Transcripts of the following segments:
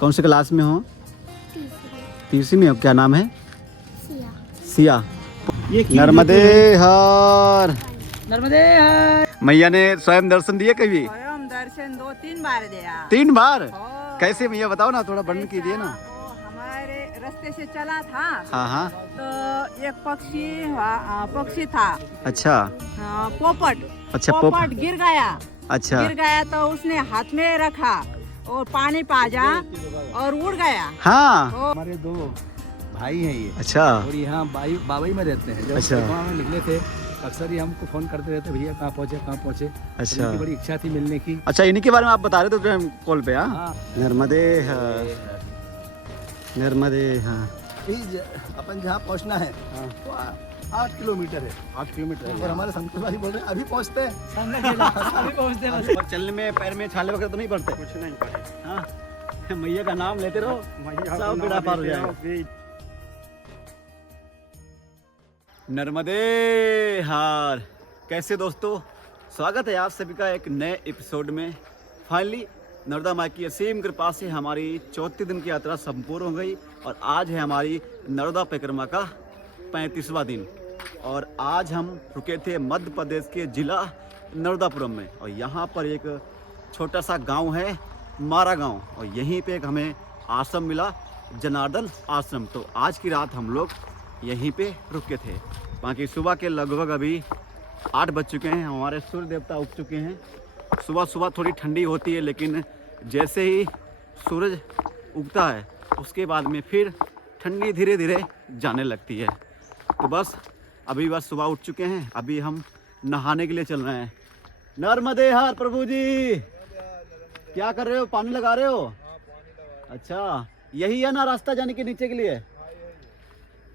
कौन सी क्लास में हो? तीसरी। तीसरी में हो। क्या नाम है? सिया। सिया। नर्मदे हर। नर्मदे हर। मैया ने स्वयं दर्शन दिए कभी? स्वयं दर्शन 2-3 बार दिया। 3 बार? हाँ। कैसे मैया बताओ ना, थोड़ा वर्णन कीजिए ना। वो हमारे रास्ते से चला था। हाँ हाँ। तो एक पक्षी था। अच्छा। पोपट। अच्छा, पोपट गिर गया। अच्छा। गिर गया तो उसने हाथ में रखा और पानी पाजा और उड़ गया। हाँ। हमारे 2 भाई हैं ये। अच्छा। और यहाँ बाबई में रहते हैं। जब अच्छा। गाँव में निकले थे अक्सर ही हमको फोन करते रहते, भैया कहाँ पहुँचे कहाँ पहुँचे। अच्छा। उनकी बड़ी इच्छा थी मिलने की। अच्छा, इन्हीं के बारे में आप बता रहे थे कॉल पे? हाँ। हाँ। नर्मदे हर। नर्मदे हाँ। अपन जहाँ पहुँचना है तो 8 किलोमीटर है। 8 किलोमीटर और हमारे संतोष भाई बोल रहे हैं अभी पहुँचते हैं। अभी पहुँचते हैं बस। और चलने में पैर में छाले वगैरह तो नहीं पड़ते? कुछ नहीं पड़े। हाँ, मैया का नाम लेते रहो, सब बेड़ा पार हो जाएगा। नर्मदे हार। कैसे दोस्तों, स्वागत है आप सभी का एक नए एपिसोड में। फाइनली नर्मदा माँ की असीम कृपा से हमारी 34 दिन की यात्रा संपूर्ण हो गई और आज है हमारी नर्मदा परिक्रमा का 35वां दिन। और आज हम रुके थे मध्य प्रदेश के जिला नर्मदापुरम में और यहाँ पर एक छोटा सा गांव है मारा गांव और यहीं पे एक हमें आश्रम मिला, जनार्दन आश्रम। तो आज की रात हम लोग यहीं पे रुके थे। बाकी सुबह के लगभग अभी 8 बज चुके हैं। हमारे सूर्य देवता उग चुके हैं। सुबह सुबह थोड़ी ठंडी होती है, लेकिन जैसे ही सूरज उगता है उसके बाद में फिर ठंडी धीरे धीरे जाने लगती है। तो बस अभी बस सुबह उठ चुके हैं, अभी हम नहाने के लिए चल रहे हैं। नर्मदे हर प्रभु जी, क्या कर रहे हो? पानी लगा रहे हो? अच्छा, यही है ना रास्ता जाने के नीचे के लिए?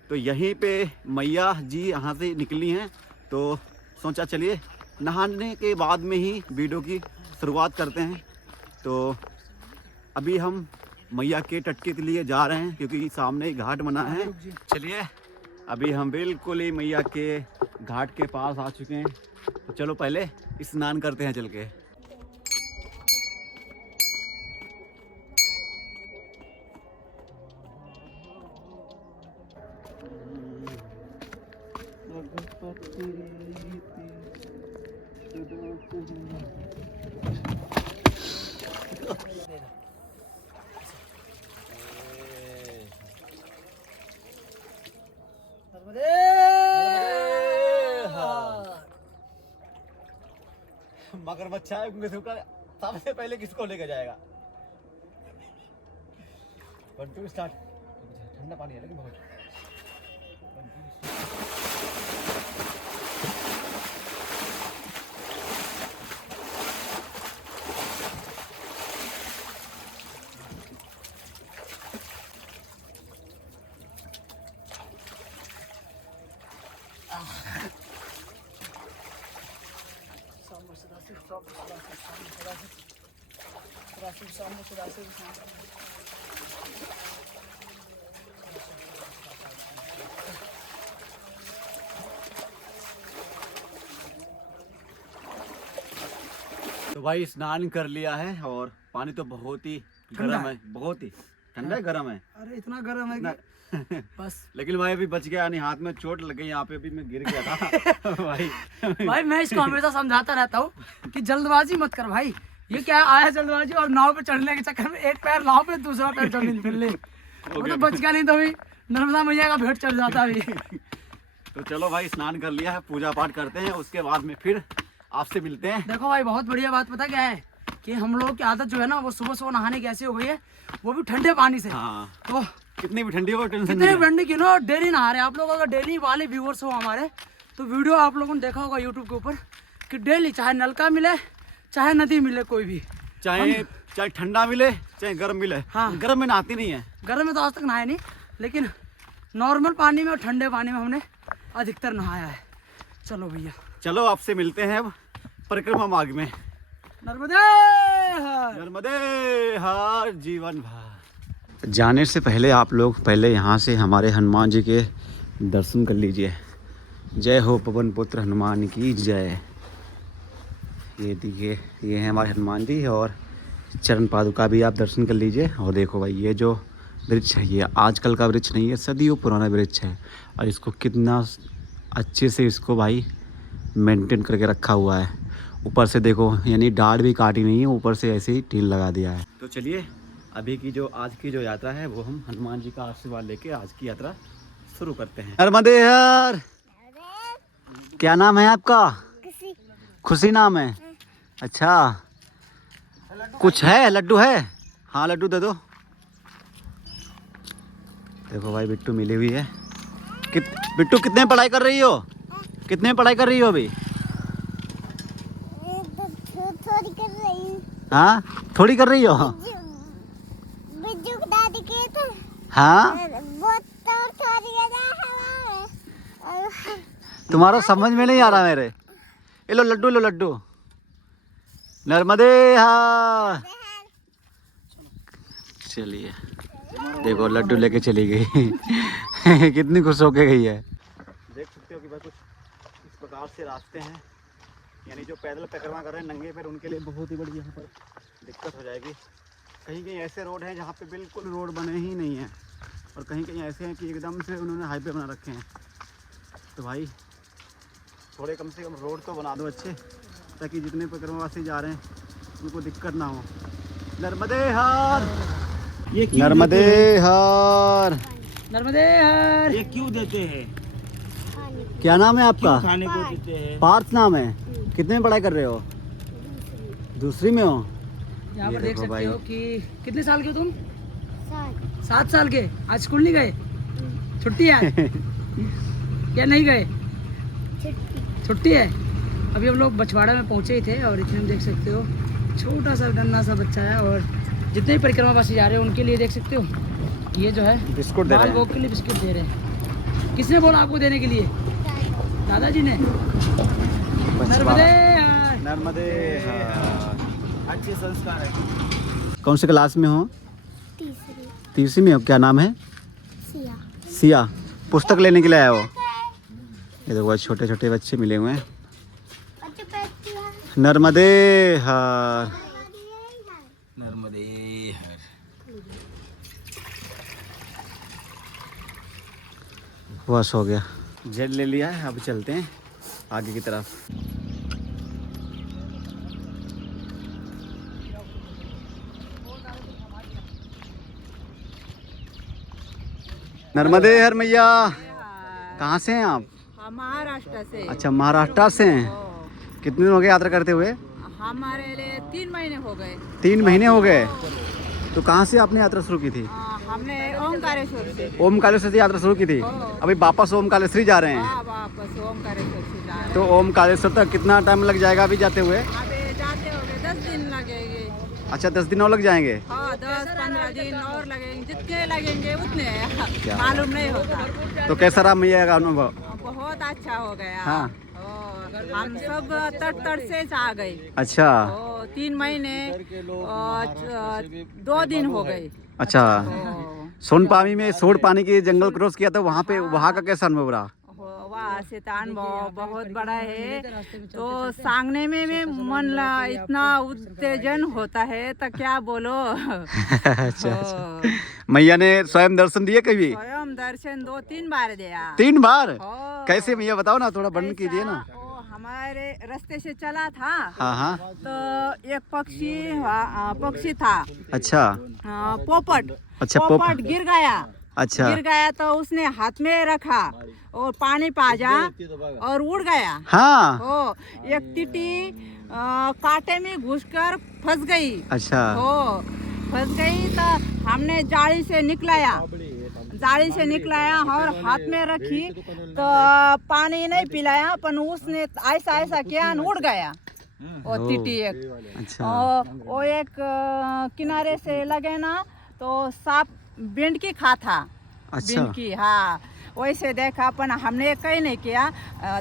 तो यहीं पे मैया जी यहाँ से निकली हैं, तो सोचा चलिए नहाने के बाद में ही वीडियो की शुरुआत करते हैं। तो अभी हम मैया के टटके के लिए जा रहे हैं क्योंकि सामने ही घाट बना है। चलिए, अभी हम बिल्कुल ही मैया के घाट के पास आ चुके हैं। तो चलो पहले स्नान करते हैं चल के। मगरमच्छ है, सबसे पहले किसको लेके जाएगा? 1 2 स्टार्ट। ठंडा पानी है लेकिन बहुत। तो भाई स्नान कर लिया है और पानी तो बहुत ही गर्म है, बहुत ही ठंडा है, गर्म है। अरे इतना गर्म है कि बस। लेकिन भाई अभी बच गया, नहीं हाथ में चोट लग गई, यहाँ पे भी मैं गिर गया था। भाई मैं इसको हमेशा समझाता रहता हूँ कि जल्दबाजी मत कर भाई। ये क्या आया जल्दबाजी और नाव पे चढ़ने के चक्कर में एक पैर नाव पे दूसरा पैर जमीन पे ले। वो तो बच गया, नहीं तो भी नर्मदा मैया का भेंट चढ़ जाता अभी। तो चलो भाई, स्नान कर लिया है, पूजा पाठ करते हैं, उसके बाद में फिर आपसे मिलते हैं। देखो भाई, बहुत बढ़िया बात पता क्या है कि हम लोग की आदत जो है ना वो सुबह सुबह नहाने की ऐसी हो गई है, वो भी ठंडे पानी से। हाँ, तो कितनी भी ठंडी हो टेंशन कितने नहीं है। ठंडी क्यों ना डेली नहा रहे हैं आप लोग। अगर डेली वाले व्यूअर्स हो हमारे तो वीडियो आप लोगों ने देखा होगा यूट्यूब के ऊपर कि डेली चाहे नलका मिले चाहे नदी मिले, कोई भी चाहे ठंडा मिले चाहे गर्म मिले। हाँ। गर्म में नहाती नहीं है। गर्म में तो आज तक नहाए नहीं, लेकिन नॉर्मल पानी में और ठंडे पानी में हमने अधिकतर नहाया है। चलो भैया, चलो आपसे मिलते हैं अब परिक्रमा मार्ग में। नर्मदे हर। नर्मदे हर जीवन भर। जाने से पहले आप लोग पहले यहाँ से हमारे हनुमान जी के दर्शन कर लीजिए। जय हो पवन पुत्र हनुमान की जय। ये देखिए, ये है हमारे हनुमान जी और चरण पादुका भी आप दर्शन कर लीजिए। और देखो भाई ये जो वृक्ष है ये आजकल का वृक्ष नहीं है, सदियों पुराना वृक्ष है। और इसको कितना अच्छे से इसको भाई मेंटेन करके रखा हुआ है। ऊपर से देखो यानी डाढ़ भी काटी नहीं है, ऊपर से ऐसे ही टील लगा दिया है। तो चलिए अभी की जो आज की जो यात्रा है वो हम हनुमान जी का आशीर्वाद लेके आज की यात्रा शुरू करते हैं। नर्मदे हर। क्या नाम है आपका? खुशी नाम है। अच्छा कुछ है? लड्डू है? हाँ लड्डू दे दो। देखो भाई बिट्टू मिली हुई है। बिट्टू कितने पढ़ाई कर रही हो? कितने पढ़ाई कर रही हो अभी? थोड़ी कर रही हूँ। हाँ थोड़ी कर रही हो? बिज्जू की दादी के तो हाँ वो तो थोड़ी कर रहा है। तुम्हारा समझ में नहीं आ रहा मेरे। ये लो लड्डू, लो लड्डू। नर्मदे हाँ। चलिए देखो लड्डू लेके चली गई। कितनी खुश होके गई है। देख सकते हो कि भाई कुछ इस प्रकार से रास्ते हैं, यानी जो पैदल परिक्रमा कर रहे हैं नंगे पैर उनके लिए बहुत ही बड़ी यहाँ पर दिक्कत हो जाएगी। कहीं कहीं ऐसे रोड हैं जहाँ पे बिल्कुल रोड बने ही नहीं हैं, और कहीं कहीं ऐसे हैं कि एकदम से उन्होंने हाईवे बना रखे हैं। तो भाई थोड़े कम से कम रोड तो बना दो अच्छे, ताकि जितने परिक्रमावासी जा रहे हैं उनको दिक्कत ना हो। नर्मदे हार। ये नर्मदे हार। नर्मदे हर। ये क्यों देते हैं? क्या नाम है आपका? खाने को देते हैं। पार्थ नाम है। कितने में पढ़ाई कर रहे हो? दूसरी में हो? यहाँ ये पर देख देखो सकते भाई। हो कि कितने साल के हो तुम? 7 साल के। आज स्कूल नहीं गए? छुट्टी है क्या नहीं गए? छुट्टी है। अभी हम लोग बछवाड़ा में पहुँचे ही थे और इतने में देख सकते हो छोटा सा नन्हा सा बच्चा है, और जितने भी परिक्रमावासी जा रहे हैं उनके लिए देख सकते हो ये जो है बिस्कुट दे रहे हैं। भोग के लिए बिस्कुट दे रहे हैं। किसने बोला आपको देने के लिए? दादाजी ने। नर्मदे हर। नर्मदे हार। अच्छे संस्कार है। कौन से क्लास में हो? तीसरी। तीसरी में हो। क्या नाम है? सिया। सिया। पुस्तक लेने के लिए आया हो? ये देखो छोटे छोटे बच्चे मिले हुए हैं। नर्मदे हार। नर्मदे हर। बस हो गया, जेल ले लिया है। अब चलते हैं आगे की तरफ। नर्मदे हर मैया। कहाँ से हैं आप? महाराष्ट्र से। अच्छा महाराष्ट्र से हैं। कितने दिन हो गए यात्रा करते हुए? हमारे लिए 3 महीने हो गए। 3 महीने हो गए। तो कहाँ से आपने यात्रा शुरू की थी? हमने ओमकारेश्वर से। ओमकारेश्वर से यात्रा शुरू की थी। अभी वापस ओमकारेश्वर जा रहे हैं। वापस ओमकारेश्वर से जा रहे तो ओमकारेश्वर तक कितना टाइम लग जाएगा अभी जाते हुए? हैं। अबे जाते हो गए 10 दिन लगेंगे। अच्छा 10 दिन और लग जाएंगे। हाँ 10-15 दिन और लगेंगे, जितने लगेंगे उतने क्या? मालूम नहीं होता। तो कैसा रहा मैया का अनुभव? बहुत अच्छा हो गया। हाँ। हम सब तट से आ गए। अच्छा 3 महीने 2 दिन हो गए। अच्छा। सोनपानी में सोड़ पानी के जंगल क्रॉस किया था, वहाँ पे वहाँ का कैसा अनुभव रहा? वहाँ से अनुभव बहुत बड़ा है। तो सांगने में भी मन इतना उत्तेजन होता है तो क्या बोलो। अच्छा मैया ने स्वयं दर्शन दिए कभी? स्वयं दर्शन 2-3 बार दिया। 3 बार? हाँ। कैसे मैया बताओ ना, थोड़ा वर्णन कीजिए ना। वो हमारे रास्ते से चला था। हाँ हाँ। तो एक पक्षी था। अच्छा पोपट। अच्छा पोपट गिर गया। अच्छा गिर गया तो उसने हाथ में रखा और पानी पाजा और उड़ गया। हाँ। हो एक टीटी कांटे में घुसकर फंस गई। अच्छा हो फंस गई तो हमने जाली से निकलाया और हाथ में रखी तो पानी नहीं पिलाया, पर उसने ऐसा किया उड़ गया वो टीटी एक। अच्छा वो एक किनारे से लगे ना तो सांप बिंडकी खा था। अच्छा। बिंडकी हाँ वैसे देखा, पर हमने कहीं नहीं किया,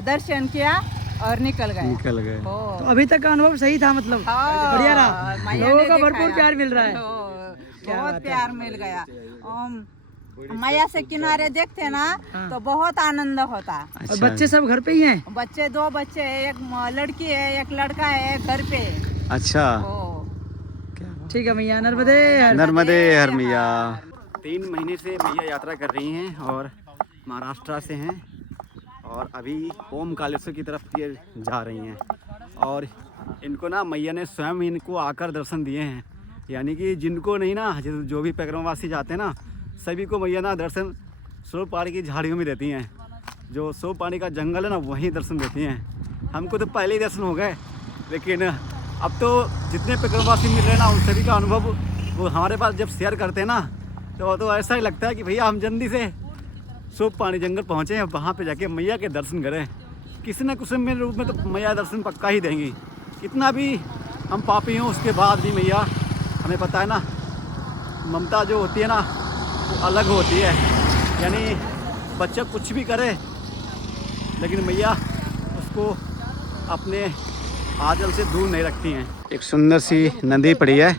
दर्शन किया और निकल गए। हो। तो अभी तक का अनुभव सही था मतलब? हाँ, बढ़िया रहा। मैया लोगों ने का भरपूर दिखाया। प्यार मिल रहा है। बहुत प्यार मिल गया। मैया से किनारे देखते ना तो बहुत आनंद होता। और बच्चे सब घर पे ही हैं? बच्चे 2 बच्चे, एक लड़की है एक लड़का है घर पे। अच्छा ओ, ठीक है मैया नर्मदे हर नर्मदे हर मैया। 3 महीने से मैया यात्रा कर रही हैं और महाराष्ट्र से हैं और अभी ओमकालेश्वर की तरफ ये जा रही हैं। और इनको ना मैया ने स्वयं इनको आकर दर्शन दिए हैं, यानी कि जिनको नहीं ना, जो भी परिक्रमावासी जाते हैं ना, सभी को मैया ना दर्शन स्वरूप पहाड़ी की झाड़ियों में देती हैं। जो स्वरूप पहाड़ी का जंगल है ना, वहीं दर्शन देती हैं। हमको तो पहले ही दर्शन हो गए, लेकिन अब तो जितने परिक्रमावासी मिल रहे हैं ना, उन सभी का अनुभव वो हमारे पास जब शेयर करते हैं ना, तो ऐसा ही लगता है कि भैया हम जल्दी से स्वरूप पहाड़ी जंगल पहुँचे हैं, वहाँ पे जाके मैया के दर्शन करें। किसी न किसी में रूप में तो मैया दर्शन पक्का ही देंगी। कितना भी हम पापी हों, उसके बाद भी मैया, हमें पता है ना, ममता जो होती है ना वो अलग होती है। यानी बच्चा कुछ भी करे, लेकिन मैया उसको अपने आंचल से दूर नहीं रखती हैं। एक सुंदर सी नदी पड़ी है।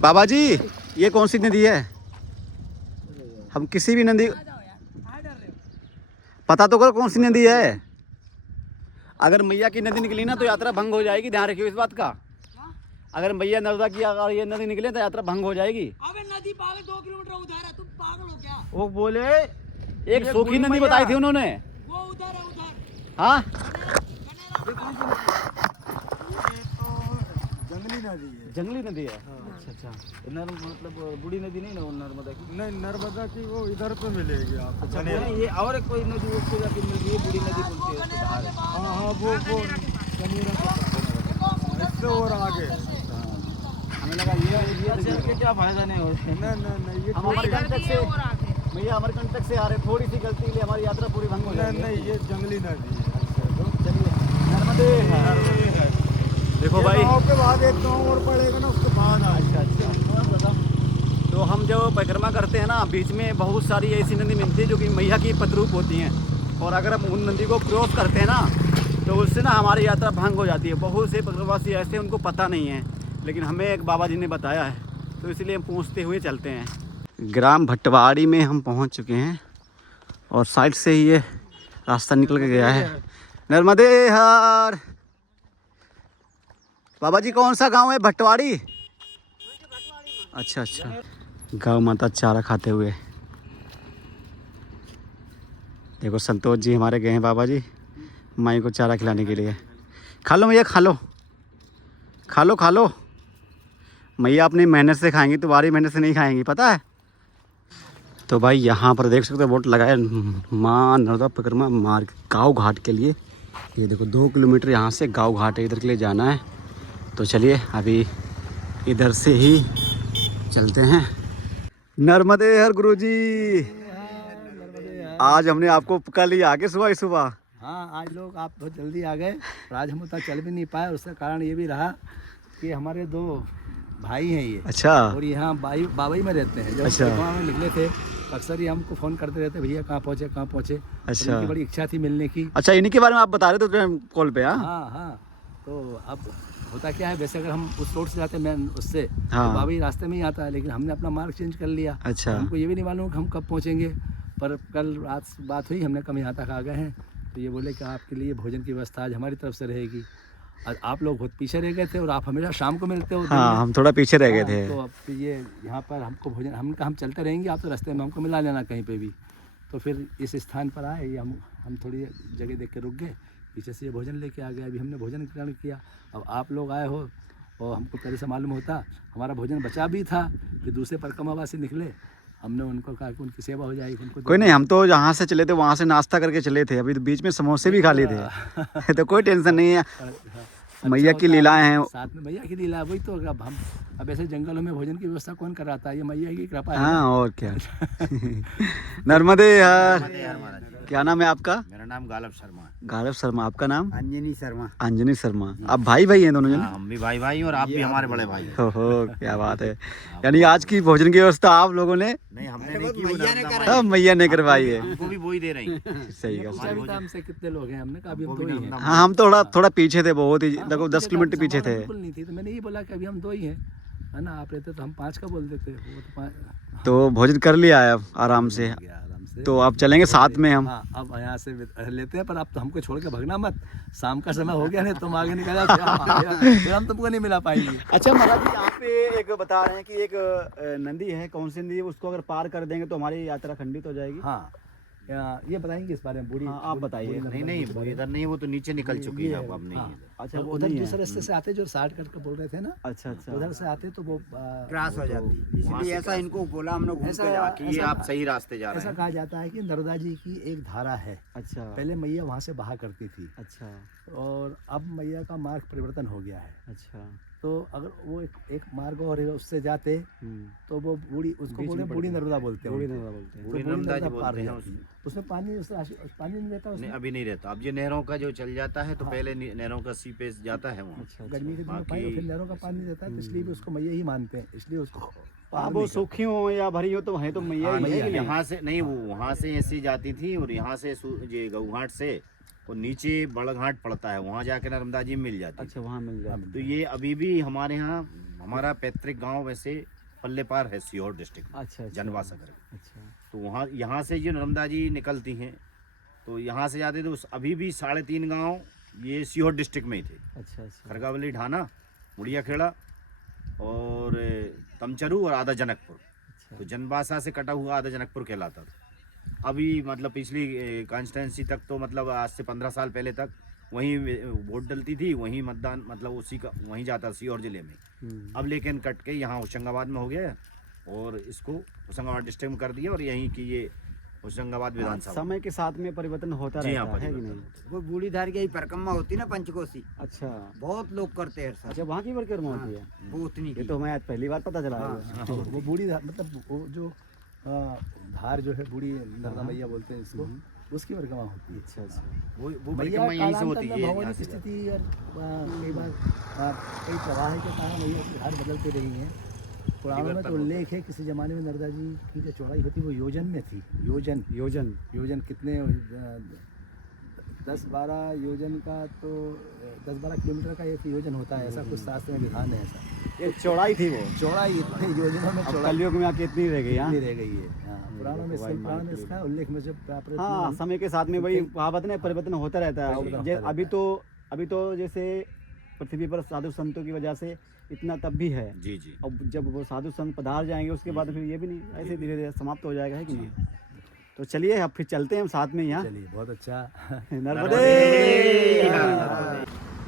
बाबा जी, ये कौन सी नदी है? हम किसी भी नदी, पता तो करो कौन सी नदी है। अगर मैया की नदी निकली ना तो यात्रा भंग हो जाएगी, ध्यान रखियो इस बात का। अगर मैया नर्मदा की अगर ये नदी निकले तो यात्रा भंग हो जाएगी। अबे नदी पागल 2 किलोमीटर उधर है, तुम पागल हो क्या? वो बोले एक सूखी नदी बताई थी उन्होंने। वो उधर है उधर। हाँ, जंगली नदी है। जंगली नदी है। अच्छा अच्छा, मतलब बूढ़ी नदी नहीं ना वो नर्मदा की? नहीं, नर्मदा की वो इधर पे मिलेगी आपको। अच्छा ये और एक कोई नदी उसको जाके मिल रही है, बूढ़ी नदी बोलते हैं उसको बाहर। हाँ हाँ, वो कनेरा के इससे और आगे। हमें लगा ये चल के क्या फायदा नहीं होता। नहीं, ये हम अमरकंटक से, मैया अमरकंटक से आ रहे, थोड़ी सी गलती के लिए हमारी यात्रा पूरी भंग हो जाएगी। नहीं, ये जंगली नदी है। चलिए, नर्मदे। देखो भाई, गाँव के बाद एक गाँव और पड़ेगा ना, उसके बाद अच्छा। तो हम जो परिक्रमा करते हैं ना, बीच में बहुत सारी ऐसी नदी मिलती है जो कि मैया की पतरूप होती हैं, और अगर हम उन नदी को क्रॉस करते हैं ना तो उससे ना हमारी यात्रा भंग हो जाती है। बहुत से परिक्रमावासी ऐसे उनको पता नहीं है, लेकिन हमें एक बाबा जी ने बताया है, तो इसलिए हम पूछते हुए चलते हैं। ग्राम भटवाड़ी में हम पहुंच चुके हैं और साइड से ही ये रास्ता निकल के गया है। नर्मदे हर। बाबा जी, कौन सा गांव है? भटवाड़ी। अच्छा अच्छा, गौ माता चारा खाते हुए। देखो संतोष जी हमारे गए हैं बाबा जी माई को चारा खिलाने के लिए। खा लो मैया, खा लो खा लो खा लो। मैया अपनी मेहनत से खाएंगी, तुम्हारी मेहनत से नहीं खाएंगी, पता है। तो भाई यहाँ पर देख सकते हो बोट लगाए माँ नर्मदा परिक्रमा मार्ग गाँव घाट के लिए। ये देखो 2 किलोमीटर यहाँ से गाँव घाट है, इधर के लिए जाना है। तो चलिए अभी इधर से ही चलते हैं। नर्मदे हर गुरुजी। आज हमने आपको पुकार लिया आगे सुबह ही सुबह। हाँ, आज लोग आप बहुत जल्दी आ गए और आज हम उतना चल भी नहीं पाए। उसका कारण ये भी रहा कि हमारे 2 भाई हैं ये। अच्छा। और यहाँ बाबई में रहते हैं। जब अच्छा। परिक्रमा में निकले थे, अक्सर ही हमको फ़ोन करते रहते, भैया कहाँ पहुँचे कहाँ पहुँचे। अच्छा। उनकी बड़ी इच्छा थी मिलने की। अच्छा, इन्हीं के बारे में आप बता रहे थे कॉल पे? हाँ हाँ हाँ। तो अब होता क्या है, वैसे अगर हम उस रोड से जाते मैं उससे, हाँ। तो बाबई रास्ते में ही आता है, लेकिन हमने अपना मार्ग चेंज कर लिया। अच्छा। हमको ये भी नहीं मालूम कि हम कब पहुँचेंगे, पर कल रात बात हुई, हमने कम यहाँ तक आ गए हैं। तो ये बोले कि आपके लिए भोजन की व्यवस्था आज हमारी तरफ से रहेगी। और आप लोग बहुत पीछे रह गए थे और आप हमेशा शाम को मिलते हो। हाँ, हम थोड़ा पीछे रह गए थे। तो अब ये यहाँ पर हमको भोजन, हम चलते रहेंगे, आप तो रास्ते में हमको मिला लेना कहीं पे भी। तो फिर इस स्थान पर आए, ये हम थोड़ी जगह देख के रुक गए, पीछे से ये भोजन लेके आ गए। अभी हमने भोजन ग्रहण किया। अब आप लोग आए हो और हमको पहले से मालूम होता, हमारा भोजन बचा भी था कि दूसरे परिक्रमावासी निकले, हमने उनको कहा कि उनकी सेवा हो जाएगी। उनको कोई नहीं, हम तो जहाँ से चले थे वहाँ से नाश्ता करके चले थे, अभी तो बीच में समोसे भी खा लिए थे। तो कोई टेंशन नहीं है, मैया की लीलाएं हैं। साथ में मैया की लीला, वही तो। अब ऐसे जंगलों में भोजन की व्यवस्था कौन कराता है? ये मैया की कृपा है। हाँ, और क्या। नर्मदे हर। क्या नाम है आपका? मेरा नाम गालब शर्मा है। गारव शर्मा। आपका नाम? अंजनी शर्मा। अंजनी शर्मा। आप भाई भाई हैं दोनों जन? हम भी भाई भाई और आप भी हमारे बड़े भाई। हो, क्या बात है। यानी आज की भोजन की व्यवस्था आप लोगों ने? नहीं, हमने नहीं की, मैया ने हाँ, मैया ने करवाई है। हमको भी वही दे रही। सही है। हमसे कितने लोग हैं? हमने कहा अभी हम 2 ही हैं। हाँ, हम थोड़ा पीछे थे, बहुत ही लगभग 10 किलोमीटर पीछे थे। बिल्कुल नहीं थी, तो मैंने ये बोला कि अभी हम 2 ही हैं, है ना। आप रहते तो हम 5 का बोल देते। वो तो तो भोजन कर लिया है आराम से? से। तो आप चलेंगे साथ में हम। हाँ, अब यहाँ से लेते हैं, पर आप तो हमको छोड़ के भगना मत। शाम का समय हो गया, नहीं तुम आगे निकल जाओ, फिर हम तुमको नहीं मिला पाएंगे। अच्छा महाराज जी, आप एक बता रहे हैं कि एक नदी है, कौन सी नदी है, उसको अगर पार कर देंगे तो हमारी यात्रा खंडित हो जाएगी। हाँ, ये बताएंगे इस बारे में बूढ़ी। हाँ, आप बताइए। नहीं वो इधर नहीं, वो तो नीचे निकल चुकी है अब नहीं है। अच्छा, वो वो उधर नहीं है। दूसरे रास्ते से आते जो शॉर्ट कट का बोल रहे थे ना, अच्छा अच्छा। उधर से आते तो वो क्रॉस हो जाती, इसलिए ऐसा इनको बोला हम लोग कि ये आप सही रास्ते जा रहे ऐसा हैं। कहा जाता है कि नर्मदा जी की एक धारा है, अच्छा पहले मैया वहाँ से बहा करती थी, अच्छा और अब मैया का मार्ग परिवर्तन हो गया है। अच्छा। तो अगर वो एक मार्ग और उससे जाते तो वो बूढ़ी, उसको बीच बोले में बूढ़ी पड़ती है। नर्मदा बोलते हैं, बूढ़ी नर्मदा बोलते हैं। तो बूढ़ी बूढ़ी नर्मदा जी नर्मदा पार बोलते हो हैं जाती है। उसमें पानी नहीं रहता नहीं उसमें। अभी नहीं रहता, अब ये नहरों का जो चल जाता है तो पहले नहरों का सीपेज जाता है वहाँ। अच्छा गर्मी के दिनों में पानी, फिर नहरों का पानी रहता है, तो इसलिए भी उसको मैया ही मानते हैं, इसलिए उसको हाँ, वो सूखी हो या भरी हो तो वहीं तो मैया ही है कि नहीं? यहाँ से नहीं, वो वहाँ से ऐसी जाती थी, और यहाँ से ये गऊघाट से वो नीचे बड़घाट पड़ता है, वहाँ जाके नर्मदा जी मिल जाती है। अच्छा, वहाँ मिल जाए। तो ये अभी भी हमारे यहाँ, हमारा पैतृक गांव वैसे पल्ले पार है सीहोर डिस्ट्रिक्ट में, अच्छा अच्छा। जनवा सागर। अच्छा तो वहाँ यहाँ से जो नर्मदा जी निकलती हैं, तो यहाँ से जाते थे। अभी भी 3.5 गांव ये सीहोर डिस्ट्रिक्ट में ही थे। अच्छा अच्छा। खरगावली, ढाना, मुड़िया खेड़ा और तमचरू और आधा जनकपुर। तो जनबासा से कटा हुआ आधा जनकपुर कहलाता था। अभी मतलब पिछली कॉन्स्टिट्यूंसी तक तो मतलब आज से 15 साल पहले तक वहीं वोट डलती थी, वहीं मतदान मतलब उसी का वहीं जाता सीहोर जिले में। अब लेकिन कट के यहाँ होशंगाबाद में हो गया है, और इसको होशंगाबाद डिस्ट्रिक्ट में कर दिया, और यहीं की ये होशंगाबाद विधानसभा। समय के साथ में परिवर्तन होता जी हाँ, रहता है कि परिवर्तन नहीं? वो बूढ़ी धार की परिक्रमा होती ना पंचकोसी, अच्छा बहुत लोग करते हैं सर। अच्छा, वहाँ की परिक्रमा होती है। वो उतनी ये की तो हमें आज पहली बार पता चला है। तो वो बूढ़ी धार, मतलब वो जो धार जो है, बूढ़ी नर्मदा मैया बोलते हैं इसको, उसकी परिक्रमा होती है। अच्छा अच्छा। वो मैया परिक्रमा यहीं से होती कालांतर है, में यहाँ भौगोलिक से। स्थिति और कई बार कई प्रवाह के कारण मैया की धार बदलती रही हैं। पुराणों में तो उल्लेख है, किसी जमाने में नर्मदा जी की जो चौड़ाई होती वो योजन में थी। योजन योजन योजन कितने 10-12 योजन का, तो 10-12 किलोमीटर का एक योजन होता है, ऐसा कुछ शास्त्र में विधान है। ऐसा ये चौड़ाई थी वो। चौड़ाई इतने योजनों में अब चौड़ाई कलयुग में आके इतनी रह गई। हाँ नहीं रह गई है। हाँ, पुराणों में पुराण में इसका उल्लेख में जब हाँ, समय के साथ में वही कहावत ने परिवर्तन होता रहता है। अभी तो जैसे पृथ्वी पर साधु संतों की वजह से इतना तब भी है। जी जी। अब जब वो साधु संत पधार जाएंगे उसके बाद फिर ये भी नहीं, ऐसे धीरे धीरे समाप्त हो जाएगा, है कि नहीं? तो चलिए अब फिर चलते हैं हम साथ में यहाँ। चलिए, बहुत अच्छा। नर्मदे।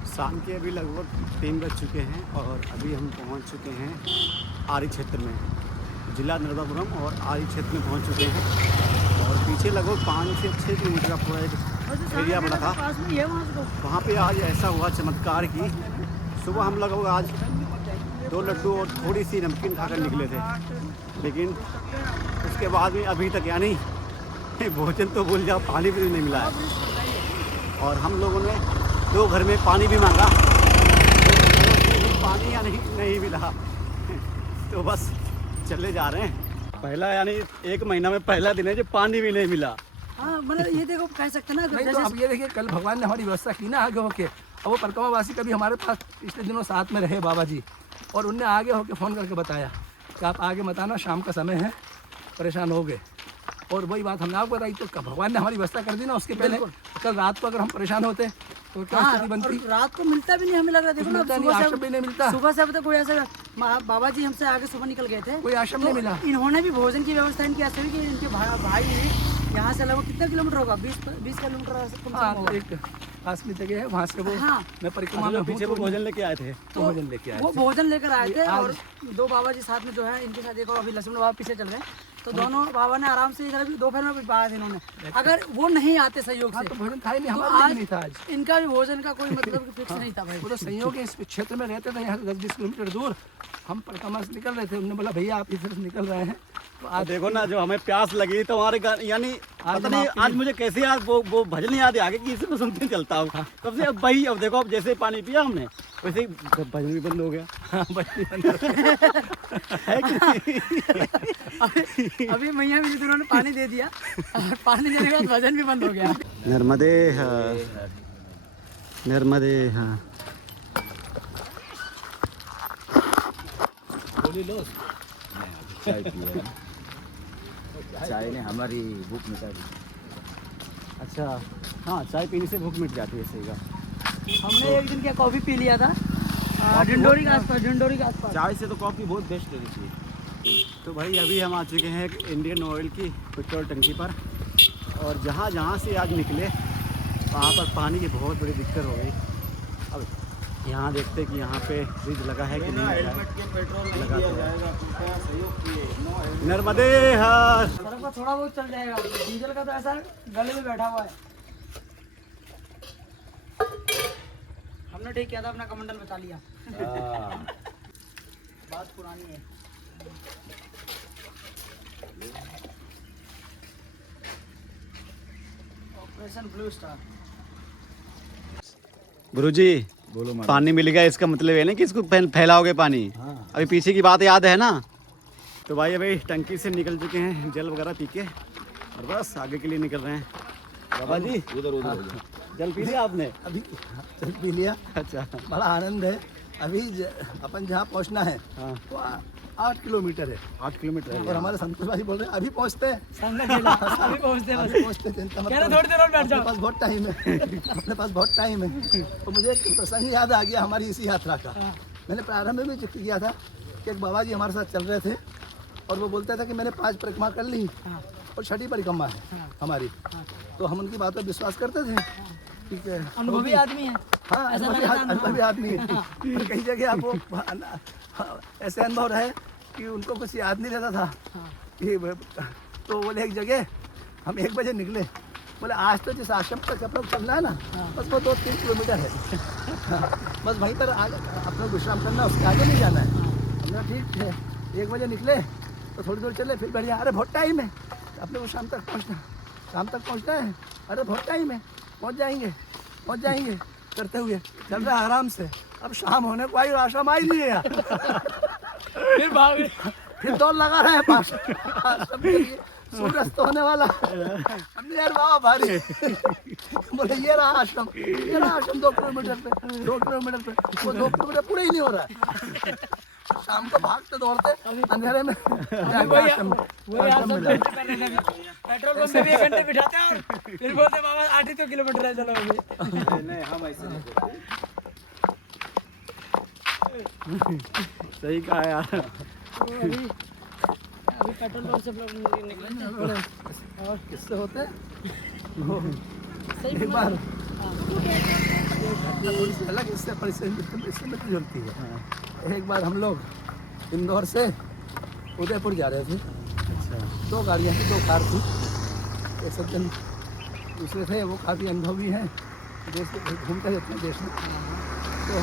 शाम के अभी लगभग 3 बज चुके हैं, और अभी हम पहुँच चुके हैं आरी क्षेत्र में, जिला नर्मदापुरम और आरी क्षेत्र में पहुँच चुके हैं। और पीछे लगभग 5 से 6 किलोमीटर का पूरा एक एरिया बना था। पास में ही है वहाँ से तो। वहाँ पे आज ऐसा हुआ चमत्कार की सुबह हम लगभग आज 2 लड्डू और थोड़ी सी नमकीन खाकर निकले थे, लेकिन उसके बाद में अभी तक यानी भोजन तो भूल जाओ, पानी भी नहीं मिला है। और हम लोगों ने 2 घर में पानी भी मांगा, तो पानी या नहीं मिला, तो बस चले जा रहे हैं। पहला यानी 1 महीना में पहला दिन है जो पानी भी नहीं मिला। हाँ, मतलब ये देखो कह सकते ना, नहीं तो अब ये देखिए, कल भगवान ने हमारी व्यवस्था की ना आगे होके, और वो परिक्रमावासी कभी हमारे पास पिछले दिनों साथ में रहे बाबा जी, और उनने आगे होके फ़ोन करके बताया कि आप आगे मत आना, शाम का समय है, परेशान हो गए। और वही बात हमने आपको बताई, तो भगवान ने हमारी व्यवस्था कर दी ना। उसके पहले कल रात को अगर हम परेशान होते तो क्या स्थिति बनती? और रात को मिलता भी नहीं, हमें लग रहा है। देखो ना, मिलता नहीं, आश्रम भी नहीं मिलता। सुबह से अब तक कोई ऐसा बाबा जी हमसे आगे सुबह निकल गए थे, कोई आश्रम नहीं मिला। इन्होंने भी भोजन की व्यवस्था इनकी ऐसे हुई कि इनके भाई ने यहाँ से लगभग कितना किलोमीटर होगा, 20 किलोमीटर कम से कम हाँ, होगा। एक पास में जगह है, वहाँ से वो हाँ। मैं परिक्रमा में पीछे वो भोजन लेके आए थे। तो भोजन लेके आए वो थे। भोजन लेकर आए थे, आज- और 2 बाबा जी साथ में जो है, इनके साथ एक और अभी लक्ष्मण बाबा पीछे चल रहे हैं, तो दोनों बाबा ने आराम से इधर भी दोपहर में कुछ पाया था इन्होंने। अगर वो नहीं आते सहयोग हाँ, से तो भोजन था ही नहीं, तो हमारे लिए आज भी नहीं था आज। इनका भी भोजन का कोई मतलब फिक्स नहीं था भाई। वो तो संयोग इस क्षेत्र में रहते थे, यहाँ से 10-20 किलोमीटर दूर। हम परिक्रमा से निकल रहे थे, उन्होंने बोला भैया आप इधर से निकल रहे हैं, तो आज देखो ना, जो हमें प्यास लगी तो हमारे यानी आज पता नहीं हम आज मुझे कैसे याद वो भजन याद आ गया कि इसे मैं सुनते चलता हूँ तब से। अब भाई अब देखो, अब जैसे पानी पिया हमने वैसे ही भजन भी बंद हो गया। हाँ, भाई, है कि नहीं? अभी मैया भी उन्होंने पानी दे दिया, और पानी देने के बाद भजन भी बंद हो गया। नर्मदे नर्मदे। हाँ, गोली लो। चाय ने हमारी भूख मिटा दी। अच्छा हाँ, चाय पीने से भूख मिट जाती है, सही का। हमने एक दिन क्या कॉफी पी लिया था डिंडोरी के आसपास, डिंडोरी के आसपास। चाय से तो कॉफ़ी बहुत बेस्ट रहती है। तो भाई अभी हम आ चुके हैं एक इंडियन ऑयल की पेट्रोल टंकी पर, और जहाँ जहाँ से आज निकले वहाँ पर पानी की बहुत बड़ी दिक्कत हो गई। अब यहाँ देखते हैं कि यहाँ पे ब्रिज लगा है कि नहीं लगा है। नर्मदे हर। सड़क पर थोड़ा बहुत चल जाएगा, डीजल का तो ऐसा गले में बैठा हुआ है। हमने ठीक किया था, अपना कमंडल बचा लिया। बात पुरानी है। Operation blue star. गुरुजी बोलो महाराज। पानी मिल गया, इसका मतलब ये नहीं कि इसको फैलाओगे पानी। हाँ। अभी पीछे की बात याद है ना। तो भाई अभी टंकी से निकल चुके हैं जल वगैरह पी के, और बस आगे के लिए निकल रहे हैं। बाबा जी उधर जल पी लिया आपने? अभी चल पी लिया। अच्छा बड़ा आनंद है। अभी अपन जहाँ पहुँचना है हाँ, वो 8 किलोमीटर है, 8 किलोमीटर है। और हमारे संतोष भाई बोल रहे हैं अभी पहुँचते हैं। अभी पहुंचते हैं बस। अभी पहुँचते हैं, चिंता मत कह रहे करो। थोड़ी देर और बैठ अपने जाओ। पास बहुत टाइम है, अपने पास बहुत टाइम है। तो मुझे एक प्रसंग याद आ गया हमारी इसी यात्रा का। मैंने प्रारंभ में भी जिक्र किया था कि एक बाबा जी हमारे साथ चल रहे थे, और वो बोलता था कि मैंने 5 परिक्रमा कर ली और 6ठी परिक्रमा है हमारी। तो हम उनकी बात पर विश्वास करते थे। ठीक है, अनुभवी आदमी है। हाँ अनुभवी आदमी है। और कई जगह आपको ऐसे अनुभव रहे कि उनको कुछ याद नहीं रहता था कि तो बोले एक जगह हम 1 बजे निकले, बोले आज तो जिस आश्रम तक अपना चलना है ना, बस वो 2-3 किलोमीटर है, बस वहीं पर अपना विश्राम करना, उसके आगे नहीं जाना है। हमने ठीक है 1 बजे निकले तो थोड़ी दूर चले, फिर बढ़िया अरे बहुत टाइम है, अपने को शाम तक पहुँचना है, अरे बहुत टाइम है, पहुँच जाएंगे करते हुए चल रहा है आराम से। अब शाम होने को आई और आश्रम आई नहीं है यार। फिर भाग फिर दौड़ लगा रहे हैं पास आश्रम के लिए, सूर्य अस्त होने वाला। हमने यार बाबा भारी बोले ये रहा आश्रम 2 किलोमीटर पे, 2 किलोमीटर पे, वो 2 किलोमीटर पूरा ही नहीं हो रहा है। शाम को भागते दौड़ते अंधेरे में आश्रम मिला। पेट्रोल पंप में भी 1 घंटे बिठाते हैं और फिर बोलते हैं बाबा 8 ही तो किलोमीटर है, चलो अभी। नहीं हम ऐसे नहीं करते। सही कहा यार। तो अभी पेट्रोल पंप से हम लोग निकले और किससे होते हैं सही एक बार थोड़ी सी अलग इससे परिचय मिलती जुलती है। एक बार हम लोग इंदौर से उदयपुर जा रहे थे। अच्छा 2 गाड़ियाँ थी, 2 कार थी। एक सज्जन दूसरे थे, वो काफ़ी अनुभवी हैं, देश घूमते रहते हैं देश में। तो